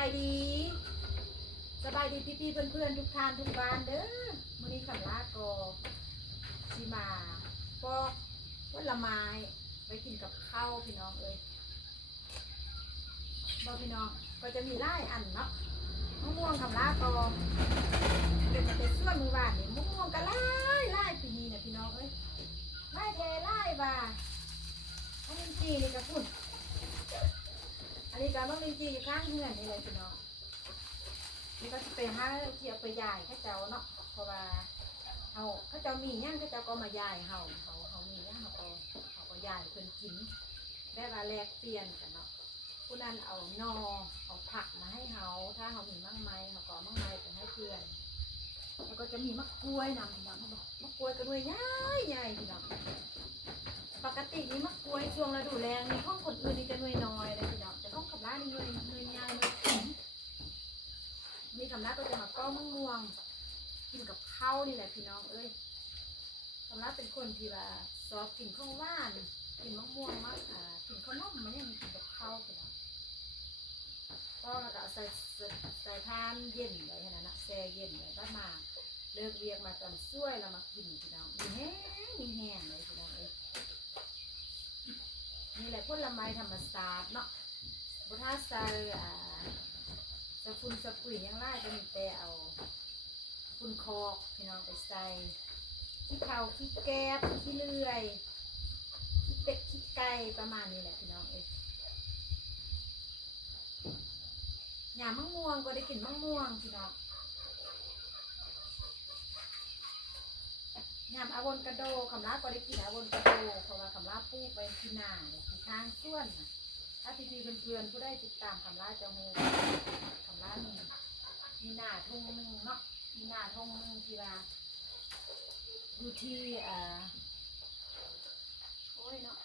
ายดีสบายดีพี่พี่ๆเพื่อนๆทุกท่านทุกบ้านเด้อมื้อนี้คำลาก็สิมาปอกผลไม้ไปกินกับข้าวพี่น้องเอ้ยบอกพี่น้องก็จะมีไล่อันเนาะมะม่วงคำลาก็เดี๋ยวจะไปส่วนมือบ้านนี่มะม่วงก็ไล่ไล่ปีนี้เนี่ยพี่น้องเอ้ยไล่แทไล่บ่าเอาลินจีนี่กับพุ่น นนี้การว่าลินจีอยู่ข้างเฮือนนี่เลยพี่น้องนี่ก็จะไปห้าเกี่ยวไปยายเข้าเจ้าเนาะเพราะว่าเขาเขาเจ้ามีย่างเขาเจ้าก็มายายเฮาเขาเขามีย่างเขาก็เขาก็ยายเพิ่นกินแบบว่าแลกเปลี่ยนกันเนาะผู้นั้นเอานอเอาผักมาให้เขาถ้าเขามีมั่งไม้เขาก็มั่งไม้ไปให้เพื่อนแล้วก็จะมีมะกล้วยนำพี่น้องเขาบอกมะกล้วยก็ด้วยใหญ่ใหญ่พี่น้องปกตินี่มะกล้วยช่วงฤดูแล้งนี่ห้องคนอื่นนี่จะน่วยน้อยเลย พี่น้องแต่องขับร้านนี่หน่วยหน่วยใหญ่หน่วยขุมมีคำนัก็จะมาก้อมะม่วง กินกับข้าวนี่แหละพี่น้องเอ้ยคำนัเป็นคนที่ว่าชอบกินข้าวหวานกินมะม่วงมากอ่ากินข้าวนมมันยังมีกินกับข้าวพี่น้องก็แล้วก็ใส่ใส่ทานเย็นไว้ขนาดนั้นแช่เย็นไว้บ้านมาเลิกเรียกมาตอนช่วยแล้วมากินพี่น้องมีแห้งมีแห้งเลยพี่น้องเอ้ยนี่แหละผลไม้ธรรมศาสตร์เนาะ บุท่าใส่อ่าสะฟุนสะปุ๋ยยังไล่ก็มีแต่เอาฟุนคอกพี่น้องไปใส่ขี้เผาขี้แก๊บขี้เลื่อยขี้เป็ดขี้ไก่ประมาณนี้แหละพี่น้องเอ้ยหยามะม่วงก็ได้กินมะม่วงพี่น้องยามอาวนกระโดคำลาก็ได้กินอาวนกระโดเพราะว่าคำลาปูไปที่นาเนี่ยที่ทางส่วนนะ ถ้าพี่ๆเป็นเพื่อนผู้ได้ติดตามคำลาจะโฮคำลามีมีหน้าทงหนึ่งเนาะมีหน้าทงหนึ่งที่ว่าอยู่ที่อ่าโอ้ยเนาะ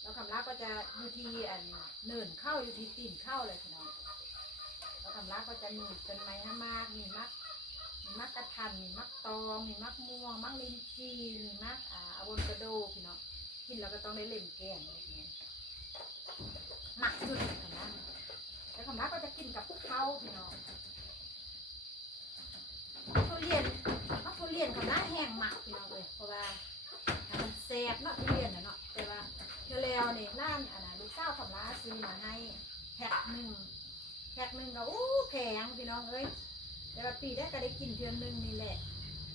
แล้วคำลาก็จะอยู่ที่อันเนินเข้าอยู่ที่ตีนเข้าเลยพี่น้องแล้วคำลาก็จะมีเป็นไม้ห้ามากมีมักมีมักกระทันมีมักตองมีมักม่วงมักลิ้นจี่มีมักอ่าอะโวคาโดพี่เนาะกินแล้วก็ต้องได้เล่มแกงแบบนี้หมักสุดคำนั้นแล้วคำนั้นก็จะกินกับข้าวพี่เนาะทุเรียนมักทุเรียนคำนั้นแห้งหมักพี่เนาะเลยเพราะว่าให้มันแซ่บเนาะทุเรียนน่ะเนาะแต่ว่าเที่ยวแล้วเนี่ยร้านอันนั้นลูกสาวคำร้าซื้อมาให้ หนึ่งแพ็คหนึ่งก็โอ้แพงพี่น้องเอ้ยแต่ว่าปีได้ก็ได้กินเทือนหนึ่งนี่แหละ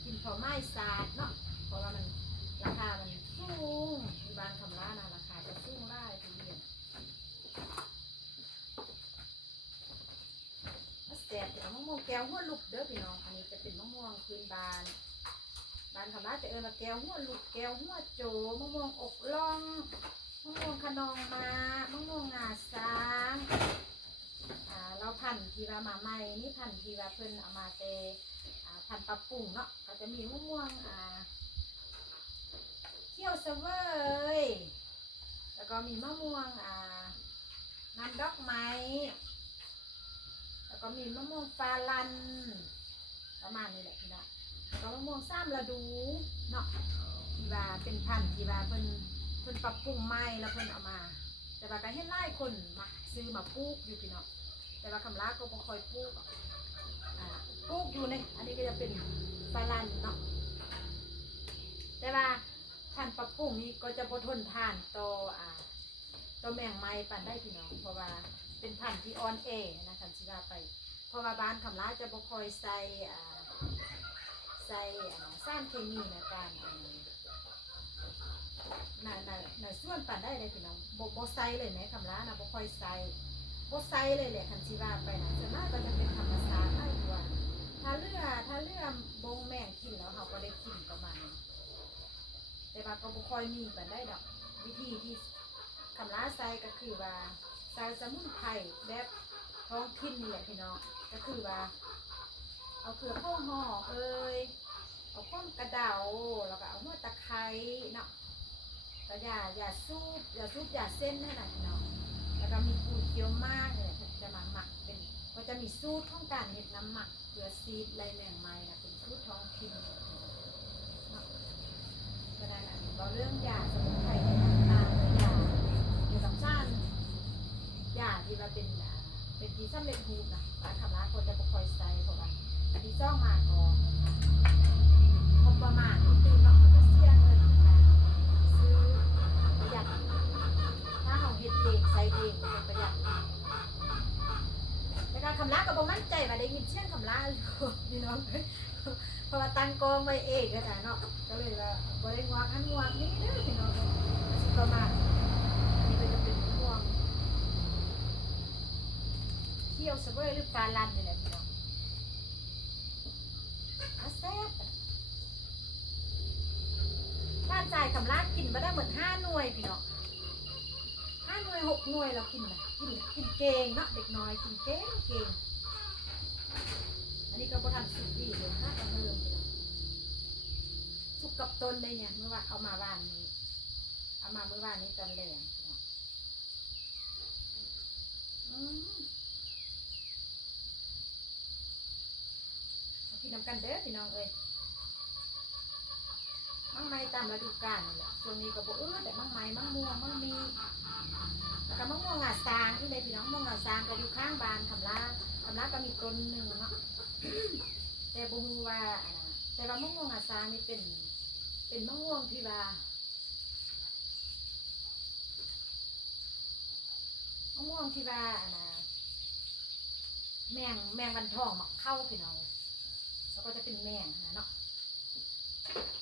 กินพอไม้สาดเนาะเพราะว่ามันราคามันสูงที่บ้านคำร้านะราคาจะสูงได้ทุเรียนมะแสบเป็นมะม่วงแก้วหัวลูกเด้อพี่น้อง อันนี้จะเป็นมะม่วงพื้นบานบ้านคำร้านจะเอิ้นว่าแก้วหัวลูกแก้วหัวโจมะม่วงอกล่องมะม่วงขนองมามะม่วงงาช้าง อ่าเราพันธุ์ที่ว่ามาใหม่นี่พันธุ์ที่ว่าเพิ่นเอามาแต่อ่าพันธุ์ปรับปรุงเนาะก็จะมีมะม่วงอ่าเขี้ยวเสวยแล้วก็มีมะม่วงอ่าน้ำดอกไม้แล้วก็มีมะม่วงฟาลัน ประมาณนี้แหละพี่น้องแล้วก็มะม่วงซ้ำระดูเนาะที่ว่าเป็นพันธุ์ที่ว่าเพิ่นเพิ่นปรับปรุงใหม่แล้วเพิ่นเอามา แต่ว่าก็เห็นหลายคนมาซื้อมาปลูกอยู่พี่น้อง แต่ว่าคำลาก็บ่ค่อยปลูกปลูกอยู่เนี่ยอันนี้ก็จะเป็นฟาลันเนาะแต่ว่าท่านปรับปรุงนี้ก็จะบ่ทนทานต่ออ่าต่อแมงไม้ปานได้พี่น้องเพราะว่าเป็นพันธุ์ที่อ่อนแอนะคันสิว่าไป เพราะว่าบ้านคำลาจะบ่ค่อยใส่อ่าใส่อ่าสารเคมีในการอ่าในในในส่วนปานได้เลยพี่น้องบ่บ่ใส่เลยแหมคำลานะบ่ค่อยใส่ บไซเลยแหละคันชิว่าไปนะส่วนมากก็จะเป็นธรรมชาติมากกว่าถ้าเลือถ้าเลือบงแมงกินแล้วเขาก็ได้กินประมาณนี้แต่ว่าก็บ่ค่อยมีปานได้ดอกวิธีที่คำล้าไซก็คือว่าใส่สมุนไพรแบบท้องถิ่นนี่แหละพี่น้องก็คือว่า เอาเกลือข้าวห่อเอ้ยเอาข้นกระเดาแล้วก็เอาหัวตะไคร้เนาะก็อย่าอย่าซุปอย่าซุปอย่าเส้นนั่นแหละพี่น้องแล้วก็มีปูน คี้ยวมากเนี่ยจะมาหมักเป็นก็จะมีสูตรของการเห็ดน้ำหมักเกลือซีดไรแมงไม้นะเป็นสูตรท้องถิ่นเนาะเพราะฉะนั้นอันนี้ก็เรื่องยาสมุนไพรในต่างๆยาเกี่ยวกับสารยาที่ว่าเป็นอ่าดีสำเร็จรูปนะร้านคำร้าคนจะบ่ค่อยใส่เพราะว่าอันที่ซ่องมาก่อนงบประมาณนิดนึงเนาจะเสียเงินนะซื้อประหยัดถ้า เราเฮ็ดเองใส่เองมันประหยัดแต่การคำร้าก็บ่มั่นใจว่าได้ยินเสียงคำร้าอยู่พี่น้องเพราะว่าตั้งกองไว้เองก็ได้เนาะก็เลยว่าบ่ได้งวกอันงวกนี่เด้อพี่น้องสิประมาณนี้ก็จะเป็นห่วงเที่ยวเสวยหรือการลันนี่แหละพี่น้องอาแซ่บบ้านจ่ายกำลังกินมาได้เหมือนห้าหน่วยพี่น้อง หน่วยหกหน่วยเรากินนะกินกินเก่งเนาะเด็กน้อยกินเก่งเก่งอันนี้ก็บ่ทันสุกดีเลยน่าจะเพิ่มสุกกับต้นได้เนี่ยเมื่อว่าเอามาบ้านนี้ เอามาเมื่อวานนี้ตอนแรงพี่น้องอืมมากินน้ำกันเด้อพี่น้องเอ้ยมังไม้ตามฤดูกาลนี่แหละช่วงนี้ก็บอกเออแต่มังไม้มังม่วงมังมี แล้วก็มังม่วงงาซางที่ใดพี่น้องมังม่วงงาซางก็อยู่ข้างบานคำลาคำลาก็มีต้นหนึ่งเนาะแต่บ่ฮู้ว่าแต่ว่ามังม่วงงาซางนี่เป็น เป็นมะม่วงที่ว่ามะม่วงที่ว่าอันน่ะแมงแมงวันทองมาเข้าพี่น้องแล้วก็จะเป็นแมงนะเนาะ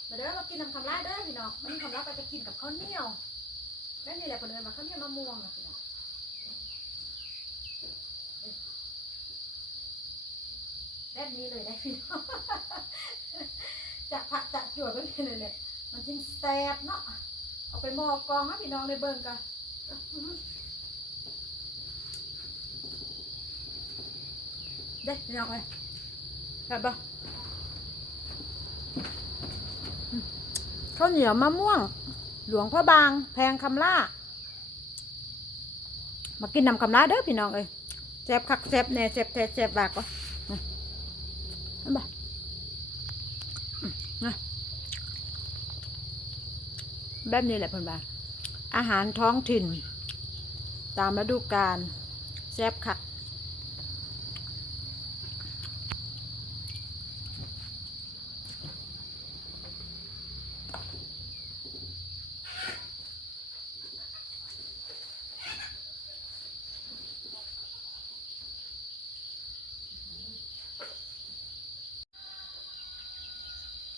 มาเด้อมากินน้ำคำลาเด้อพี่น้องวันนี้คำลาก็จะกินกับข้าวเหนียว และนี่แหละคนเดินมาข้าเหนียวมะม่วงนะพี่น้องแบบนี้เลยนะพี่น้องจะผักจะจวดแบบนี้เลยเลยมันจริงแซ่บเนาะเอาไปหม้อกองให้พี่น้องในเบิ่งกันเด้อพี่น้องเลยแบบบ่ข้าวเหนียวมะม่วง หลวงพ่อบาง แพงคำล่า มากินนำคำล่าเด้อพี่น้องเอ้ยแซ่บคักแซ่บแน่แซ่บแท้แซ่บบากก็นะนั่นบ่อืมนะแบบนี้แหละเพิ่นว่าอาหารท้องถิ่น ตามฤดูกาลแซ่บคัก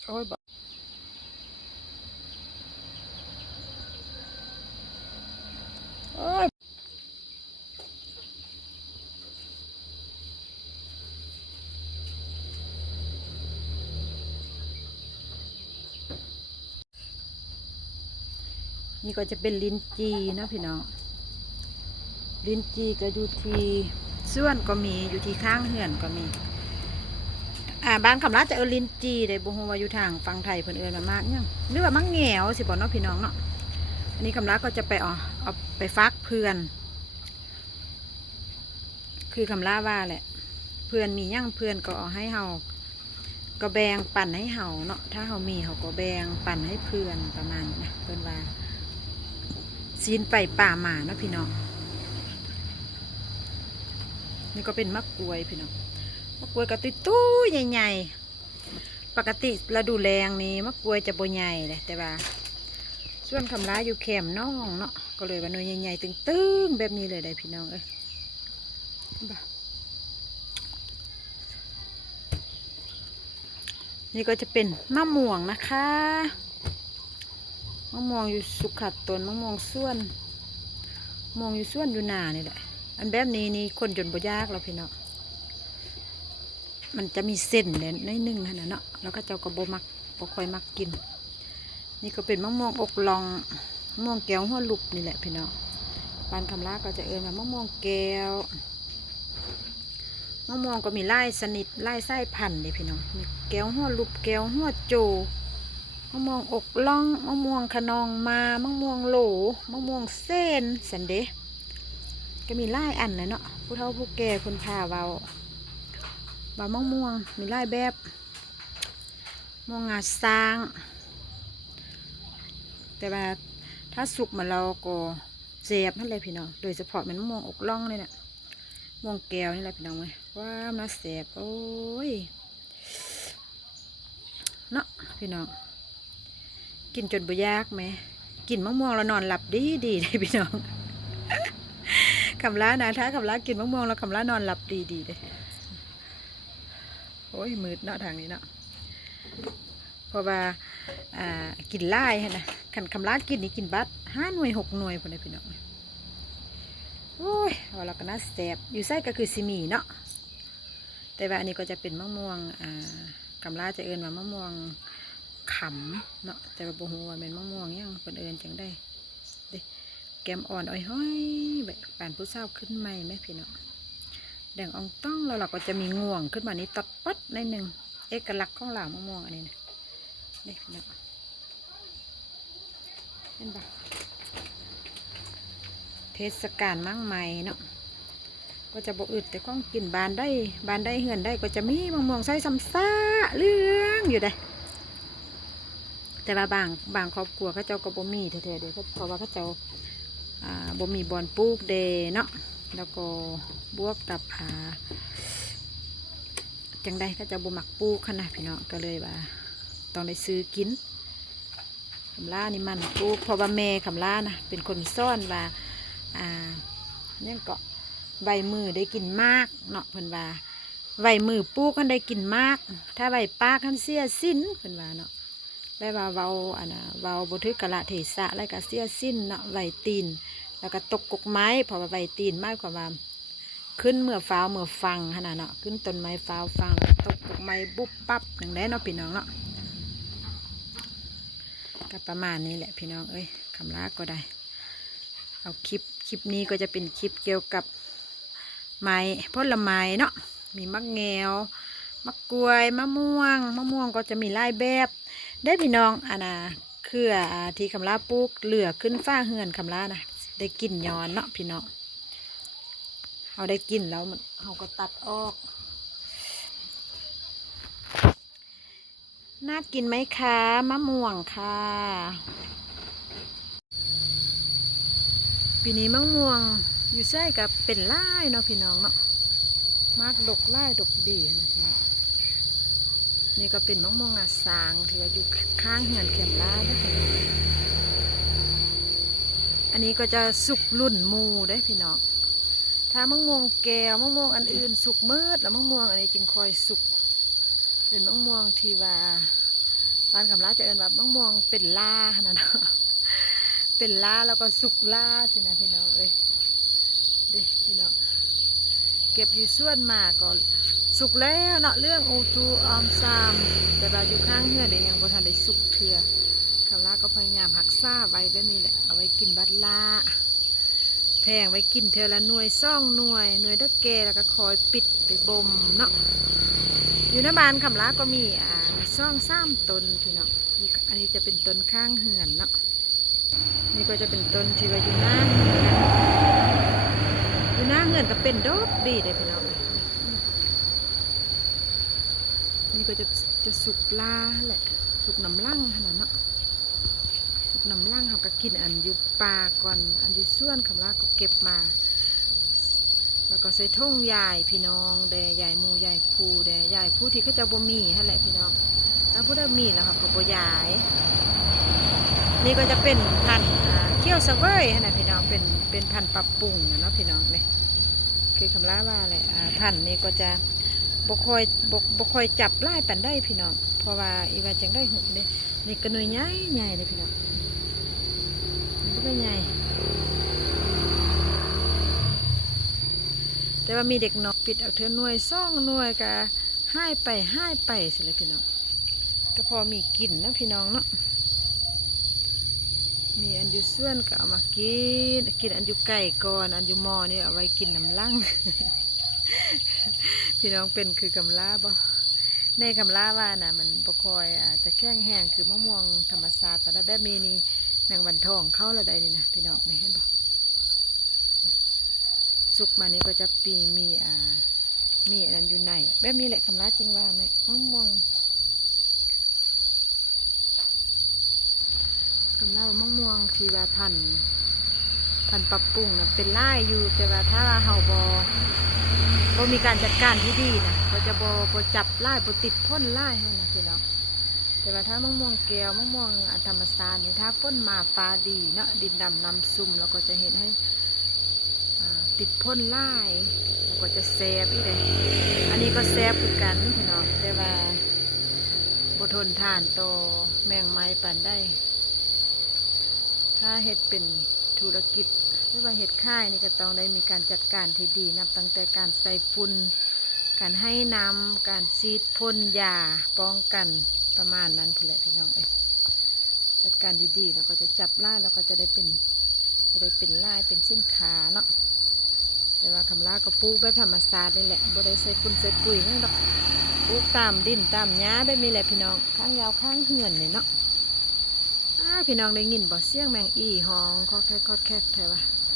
โอ้ยบอกโอ้ย นี่ก็จะเป็นลิ้นจีนะพี่น้อง ลิ้นจีก็อยู่ที่ส่วนก็มีอยู่ที่ข้างเหือนก็มี อ่าบ้านคำราจะเออลินจีได้บ่ฮู้ว่าอยู่ทางฝั่งไทยเพิ่นเอิ้นว่ามากยังหรือว่ามังแงวสิบ่เนาะพี่น้องเนาะอันนี้คำราก็จะไปเอเอาไปฟักเพื่อน คือคำราว่าแหละ เพื่อนมีหยังเพื่อนก็เอาให้เฮาก็แบ่งปั่นให้เฮาเนาะถ้าเฮามีเฮาก็แบ่งปั่นให้เพื่อนประมาณนะเพิ่อนว่า ซีนไปป่าหมาเนาะพี่น้องนี่ก็เป็นมะกรวยพี่น้องมะกรวยกระตุ้ยตู้ใหญ่ๆ ปกติฤดูแรงนี้มะกรวยจะบ่ใหญ่เลยแต่ว่าส่วนคำร้ายอยู่แคมน้องเนาะก็เลยว่าหน่วยใหญ่ๆตึงๆแบบนี้เลยได้พี่น้องเอ้ยนี่ก็จะเป็นมะม่วงนะคะะม่วงอยู่สุขัดตนมะม่วงส่วนมะม่วงอยู่ส่วนอยู่หนานี่แหละ อันแบบนี้นี่คนจนบ่ยากเราพี่เน้องมันจะมีเส้นเด่นน้อยหนึงขนาดเนาะแล้วก็เจ้าก็บมักบ่ค่อยมักกิน นี่ก็เป็นมะม่วงอกลองมะม่วงแก้วหัวลุบนี่แหละพี่เน้องปานคำลาก็จะเอิ้นว่ามะม่วงแก้วมะม่วงก็มีไล่สนิทไล่ไส้พันธุ์เลยพี่น้องมีแก้วหัวลุบแก้วหัวโจ มะม่วงอกล่องมะม่วงขนองมามะม่วงโหลมะม่วงเส้นสันเดะก็มีไล่อันเลยเนาะผู้เฒ่าผู้แก่คนพาเว้าบะม่งม่วงมีหลายแบบม่วงงาสร้าง แต่ว่าถ้าสุกมาเราก็เสียบนั่นเลยพี่น้องโดยเฉพาะเป็นมะม่วงอกล่องเลยเนะี่ยม่วงแก้วนี่แหละพี่น้องเว้ยว้าวน่าแสบโอ้ยเนาะพี่น้อง กินจนบ่ยากไหมกินมะม่วงแล้วนอนหลับดีดีเลยพี่น้องคำล้านะถ้าคำล้ากินมะม่วงแล้วคำล้านอนหลับดีดีเลยโอ้ยมืดเนาะทางนี้เนาะเพราะว่าอ่ากินไล่ฮะนะคันคำล้ากินนี่กินบัดห้าหน่วยหกหน่วยพอเลยพี่น้องโอ้ยเอาละก็น่าแสบอยู่ไส้ก็คือซิมีเนาะแต่ว่าอันนี้ก็จะเป็นมะม่วงอ่าคำล้าจะเอินว่ามะม่วง ขำเนาะแต่ว่าบ่ฮู้ว่าแม่นมะม่วงยังเพิ่นเอิ้นจังได้เด้แกมอ่อนอ้อยห้อยแบบปานผู้สาวขึ้นใหม่แม่พี่น้องแดงอองต้องแล้วเราก็จะมีง่วงขึ้นมานี่ตัดปัดในหนึ่งเอกลักษณ์ของหลามะม่วงอันนี้นะนี่พี่น้องเห็นปะเทศกาลมั่งใหม่เนาะก็จะบอึดแต่ก้องกินบานได้บานได้เหือนได้ก็จะมีมะม่วงใส่ซ้ำซ่าเรื่องอยู่ได้ แต่ว่าบางบางครอบครัวเขาเจ้าก็บ่มีแท้ๆเด้เพราะว่าเขาเจ้าบ่มีบอนปลูกเดเนาะแล้วก็บวกกับอ่าจังใดเขาเจ้าบ่มักปลูกขนาดพี่น้องก็เลยว่าต้องได้ซื้อกินคำล่านี่มันปลูกเพราะว่าแม่คำล่านะเป็นคนซ่อนว่าอ่าเนี่ยก็ใบมือได้กินมากเนาะเพิ่นว่าใบมือปลูกกันได้กินมาก ถ้าใบปากกันเสียสิ้นเพิ่นว่าเนาะ แบบว่าเว้าอันน่ะเว้าบ่ถึกกะละเทศะแล้วก็เสียสิ้นเนาะไหวตีน แล้วก็ตกกกไม้เพราะว่าไหวตีนมายความว่าขึ้นเมื่อฟ้าเมื่อฟังขนาดเนาะขึ้นต้นไม้ฟ้าฟังตกกกไม้บุบปั๊บอย่างได้เนาะพี่น้องเนาะก็ประมาณนี้แหละพี่น้องเอ้ยคำลาก็ได้ เอาคลิปคลิปนี้ก็จะเป็นคลิปเกี่ยวกับไม้ผลไม้เนาะมีมะแงวมะกรวยมะม่วงมะม่วงก็จะมีลายแบบ ได้พี่น้องอันน่ะคืออ่าที่คำลาปลูกเหลือขึ้นฟ้าเฮือนคำลานะได้กินย้อนเนาะพี่น้องเอาได้กินแล้วมันเราก็ตัดออก น่ากินไหมคะมะม่วงค่ะ ปีนี้มะม่วงอยู่ใส่กับเป็นไล่เนาะพี่น้องเนาะมากดกไล่ดกดีนะพี่น้อง นี่ก็เป็นมะม่วงอาสางที่ว่าอยู่ข้างเหือนเข็มลาเด้อพี่น้องอันนี้ก็จะสุกรุ่นมูได้พี่น้องถ้ามะม่วงแก้วมะม่วงอันอื่นสุกเมืดแล้วมะม่วงอันนี้จึงคอยสุก เป็นมะม่วงที่ว่าบ้านคำลาจะเอินว่ามะม่วงเป็นล่าขนาดเนาะเป็นล่าแล้วก็สุกล่าสินะพี่น้องเอ้ยเด้พี่น้องเก็บอยู่ส่วนมากก็ สุกแล้วเนาะเรื่องโอทูออมซามแต่ว่าอยู่ข้างเฮือนเนี่ยยังบ่ทันได้สุกเถื่อคำลาก็พยายามหักซ่าไว้แบบนี้แหละเอาไว้กินบัดลาแพงไว้กินเทอละหน่วยซ่องหน่วยหน่วยเด็กแกแล้วก็คอยปิดไปบ่มเนาะอยู่ในบ้านคำลาก็มีอ่าซ่องซ้ำตนพี่เนาะอันนี้จะเป็นต้นข้างเฮือนเนาะนี่ก็จะเป็นต้นที่ว่าอยู่หน้าเฮือนอยู่หน้าเฮือนก็เป็นดอกดีเลยพี่น้อง นี่ ก็จะจะสุกลาแหละสุกน้ำลั่งขนาดเนาะสุกน้ำลั่งเขาก็กินอันอยู่ป่าก่อนอันอยู่ส่วนคำลาก็เก็บมา แล้วก็ใส่ท่งยายพี่น้องแดยายหมูยายคูแด่ยายผู้ที่เขาจะบ่มีให้แหละพี่น้องถ้าผู้ใดมีแล้วเขาก็บ่ยาย นี่ก็จะเป็นพันธุ์อ่าเคี่ยวสะเวยให้นะพี่น้องเป็นเป็นพันธุ์ปรับปรุงนะเนาะพี่น้องเนี่ยคือคำลาว่าอะไรอ่าพันธุ์นี้ก็จะ บกคอยบกบกคอยจับไล่ปันได้พี่น้อง เพราะว่าอีว่าจังได้หุบเด้นี่กระนุยใหญ่ใหญ่เลยพี่น้องนี่ก็ใหญ่แต่ว่ามีเด็กน้อยปิดเอาเธอหน่วยซ่องหน่วยกะให้ไปให้ไปสิเลยพี่น้องก็พอมีกลิ่นนะพี่น้องเนาะมีอันอยู่ส่วนก็เอามากินกินอันอยู่ไก่ก่อนอันอยู่หมอนี่เอาไว้กินน้ำลัง พี่น้องเป็นคือกำลาบ่ในกำลาว่านะมันบ่คอยอาจจะแข้งแห้งคือมะม่วงธรรมศาสตร์แต่ละแบบนี้นี่นางวันทองเข้าละใดนี่นะพี่น้องนี่เห็นบ่สุกมานี่ก็จะปีมีอ่ามีอันนั้นอยู่ในแบบนี้แหละคำลาจริงว่าไหมมะม่วงคำลาว่ามะม่วงทีว่าพันพันปรับปรุงนะเป็นไล่อยู่แต่ว่าถ้าว่าเฮาบ่ บ่มีการจัดการที่ดีนะเขาจะบ่บ่จับไล่บ่ติดพ่นไล่ให้นะพี่น้องแต่ว่าถ้ามะม่วงแก้วมะม่วงอันธรรมชาตินี่ถ้าพ่นมาฟ้าดีเนาะดินดำน้ำซุ่มแล้วก็จะเห็นให้ติดพ่นไล่แล้วก็จะแซบอีกเลยอันนี้ก็แซบคือกันพี่น้องแต่ว่าบทนทานโตแมงไม้ปานได้ ถ้าเฮ็ดเป็นธุรกิจ หรือว่าเฮ็ดค่ายนี่ก็ต้องได้มีการจัดการที่ดีนับตั้งแต่การใส่ฝุ่นการให้น้ำการซีดพ่นยาป้องกันประมาณนั้นพุ่นแหละพี่น้องเอ้จัดการดีๆแล้วก็จะจับไล่แล้วก็จะได้เป็นจะได้เป็นไล่เป็นสินค้าเนาะแต่ว่าคำลาก็ปลูกแบบธรรมชาตินี่แหละบ่ได้ใส่ฝุ่นใส่ปุ๋ยนั่นดอกปลูกตามดินตามหญ้าแบบนี้แหละพี่น้องข้างยาวข้างเหือนนี่ยเนาะพี่น้องได้ยินบ่เสียงแมงอีห้องคอแคกคอแคกแถวะมัน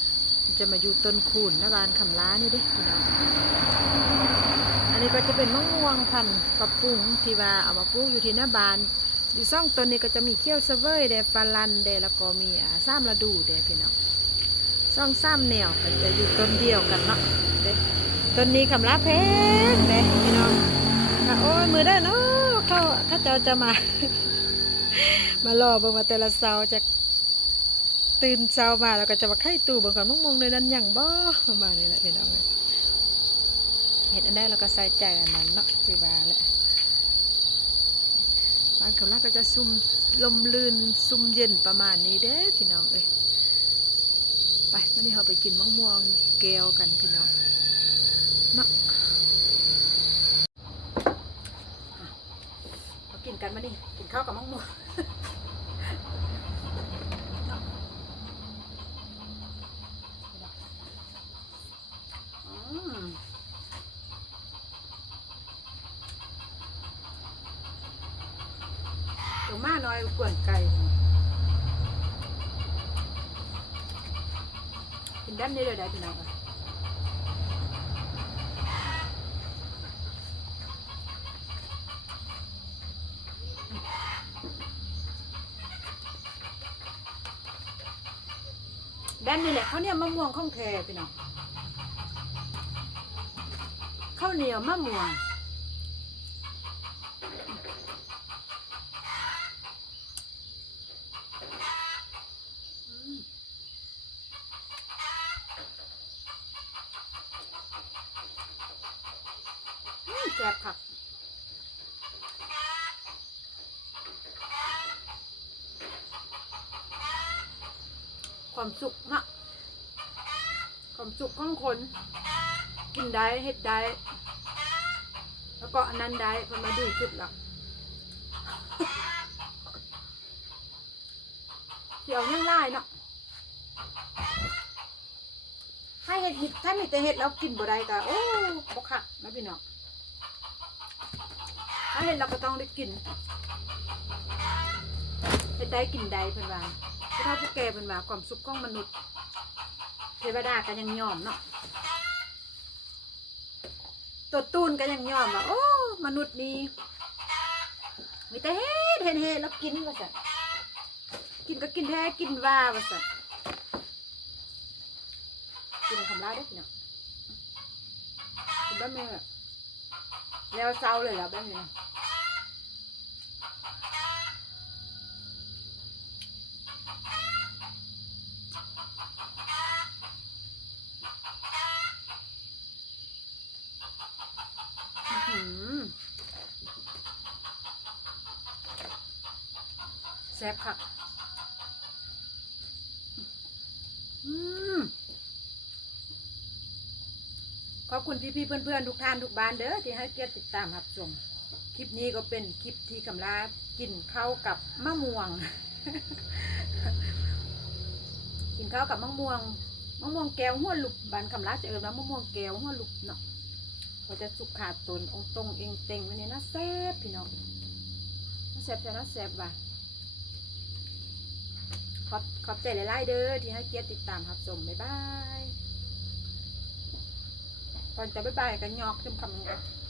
จะมาอยู่ต้นคูนหน้าบานคำล้านี่เด้พี่น้องอันนี้ก็จะเป็นมะม่วงพันธุ์ปรับปรุงที่ว่าเอามาปลูกอยู่ที่หน้าบานอยู่ซ่องต้นนี้ก็จะมีเขี้ยวเซเวยเดฟาลันเดแล้วก็มีอ่าซ้ำระดูเดพี่น้องซ่องซ้ำแนวกันจะอยู่ต้นเดียวกันเนาะเด้ต้นนี้คำล้าแพงเด้พี่น้องโอ้ยมือได้เนาะเขาเขาเจ้าจะมา มารอเบิ่งว่าแต่ละเสาจะ ตื่นเช้ามาแล้วก็จะมาไข่ตู้เบิ่งก่อนมงมงเลยนั้นอย่างบ่ประมาณนี้แหละพี่น้องเห็ดอันแรกเราก็ใส่ใจอันนั้นเนาะคือว่าแหละบางคำลาก็จะซุ่มลมลื่นซุ่มเย็นประมาณนี้เด้พี่น้องเอ้ยไปวันนี้เราไปกินมะม่วงแก้วกันพี่น้องเนาะมากินกันมาดิกินข้าวกับมะม่วง อืมตัวมาน้ อยกวนไก่กินด้านนี้เลยได้พี่น้องค่ะด้านนี้แหละเขาเนี่ยมะม่วงข้องแทพี่น้องข้าวเหนียวมะม่วงอืมอืมแซ่บคัก ความสุขนะความสุขของคน กินได้เฮ็ดได้ แล้วก็อันนั้นได้เพิ่นมาดูชุดละเดี๋ยวยังไล่เนาะให้เห็ดห็ดถ้ามีแต่เห็ดแล้วกินบ่ได้ก็โอ้บ่คักนะพี่น้องถ้าเห็ดเราก็ต้องได้กินเห็ดได้กินได้เพิ่อนว่า ถ้าพวกแกเพิ่นว่าความสุขของมนุษย์ เทวดาก็ยังยอมเนาะตัวตูนก็ยังยอมว่าโอ้ มนุษย์นี่มีแต่เฮ็ดเฮ็ดเฮ็ดแล้วกินว่าสันกินก็กินแท้กินว่าว่าสันกินคำลาได้อพี่น้องกินแบบนี้อแล้วเศร้าเลยแล้วแบบนี้อื้อหือแซ่บคักอืมขอบคุณพี่ๆเพื่อนๆ ทุกท่านทุกบ้านเด้อที่ให้เกียรติติดตามรับชมคลิปนี้ก็เป็นคลิปที่กำลากินข้าวกับมะม่วง กินข้าวกับมะม่วงมะม่วงแก้วหัวลุกบานคำลาจะเอิญว่ามะม่วงแก้วหัวลุกเนาะเขาจะสุกขาดตนองตรงเองเต็งวันนี้นะแซ่บพี่น้องน่าแซ่บจะน่าแซ่บว่ะ ขอบขอบใจหลายๆเด้อที่ให้เกียรติติดตามรับชมบ๊ายบายก่อนจะบ๊ายบายกันยอกจมคำนึงก่อน